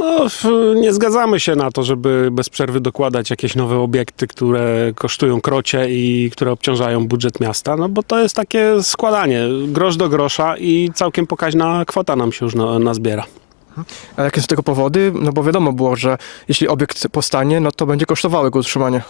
No, nie zgadzamy się na to, żeby bez przerwy dokładać jakieś nowe obiekty, które kosztują krocie i które obciążają budżet miasta, no bo to jest takie składanie, grosz do grosza i całkiem pokaźna kwota nam się już na, nazbiera. A jakie są tego powody? No bo wiadomo było, że jeśli obiekt powstanie, no to będzie kosztowało jego utrzymanie.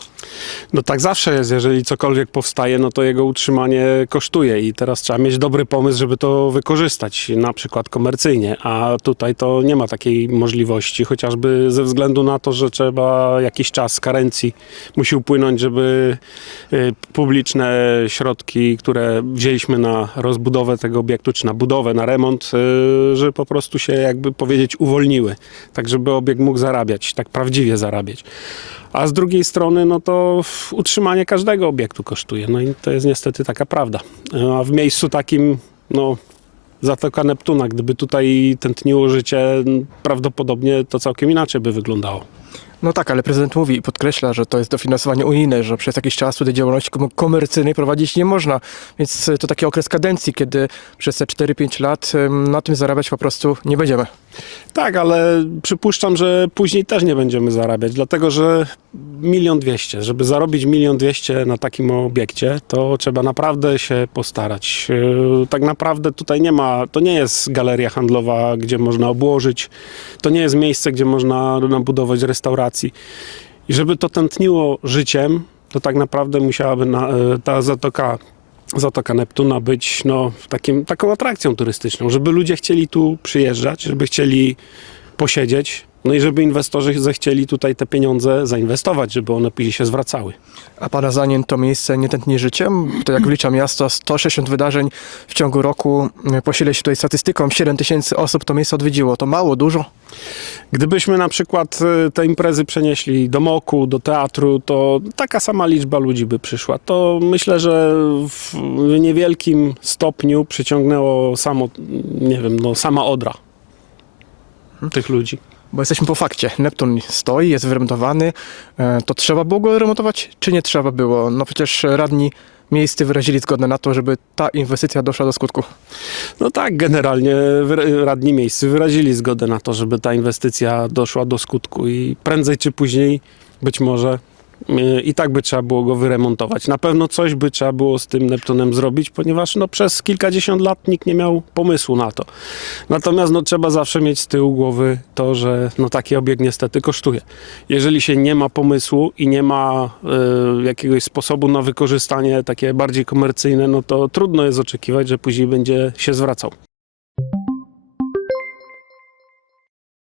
No tak zawsze jest, jeżeli cokolwiek powstaje, no to jego utrzymanie kosztuje i teraz trzeba mieć dobry pomysł, żeby to wykorzystać, na przykład komercyjnie, a tutaj to nie ma takiej możliwości, chociażby ze względu na to, że trzeba jakiś czas karencji musi upłynąć, żeby y, publiczne środki, które wzięliśmy na rozbudowę tego obiektu, czy na budowę, na remont, y, że po prostu się jakby powiedzieć uwolniły, tak żeby obiekt mógł zarabiać, tak prawdziwie zarabiać. A z drugiej strony, no to utrzymanie każdego obiektu kosztuje. No i to jest niestety taka prawda. A w miejscu takim, no, Zatoka Neptuna, gdyby tutaj tętniło życie, prawdopodobnie to całkiem inaczej by wyglądało. No tak, ale prezydent mówi i podkreśla, że to jest dofinansowanie unijne, że przez jakiś czas tutaj działalności kom- komercyjnej prowadzić nie można. Więc y, to taki okres kadencji, kiedy przez te 4-5 lat na tym zarabiać po prostu nie będziemy. Tak, ale przypuszczam, że później też nie będziemy zarabiać, dlatego że milion dwieście, żeby zarobić milion dwieście na takim obiekcie, to trzeba naprawdę się postarać. Yy, Tak naprawdę tutaj nie ma, to nie jest galeria handlowa, gdzie można obłożyć, to nie jest miejsce, gdzie można nabudować restauracji. I żeby to tętniło życiem, to tak naprawdę musiałaby na, e, ta zatoka, zatoka Neptuna być no, takim, taką atrakcją turystyczną, żeby ludzie chcieli tu przyjeżdżać, żeby chcieli posiedzieć, no i żeby inwestorzy zechcieli tutaj te pieniądze zainwestować, żeby one później się zwracały. A pana zdaniem to miejsce nie tętni życiem? To jak wlicza miasto, 160 wydarzeń w ciągu roku, y, posile się tutaj statystyką, 7 tysięcy osób to miejsce odwiedziło. To mało, dużo? Gdybyśmy na przykład e, te imprezy przenieśli do Moku, do teatru, to taka sama liczba ludzi by przyszła. To myślę, że w niewielkim stopniu przyciągnęło samo, nie wiem, no sama Odra tych ludzi. Bo jesteśmy po fakcie. Neptun stoi, jest wyremontowany. E, To trzeba było go remontować, czy nie trzeba było? No przecież radni miejscy wyrazili zgodę na to, żeby ta inwestycja doszła do skutku. No tak, generalnie wyra- radni miejscy wyrazili zgodę na to, żeby ta inwestycja doszła do skutku i prędzej czy później być może i tak by trzeba było go wyremontować. Na pewno coś by trzeba było z tym Neptunem zrobić, ponieważ no, przez kilkadziesiąt lat nikt nie miał pomysłu na to. Natomiast no, trzeba zawsze mieć z tyłu głowy to, że no, taki obiekt niestety kosztuje. Jeżeli się nie ma pomysłu i nie ma y, jakiegoś sposobu na wykorzystanie takie bardziej komercyjne, no to trudno jest oczekiwać, że później będzie się zwracał.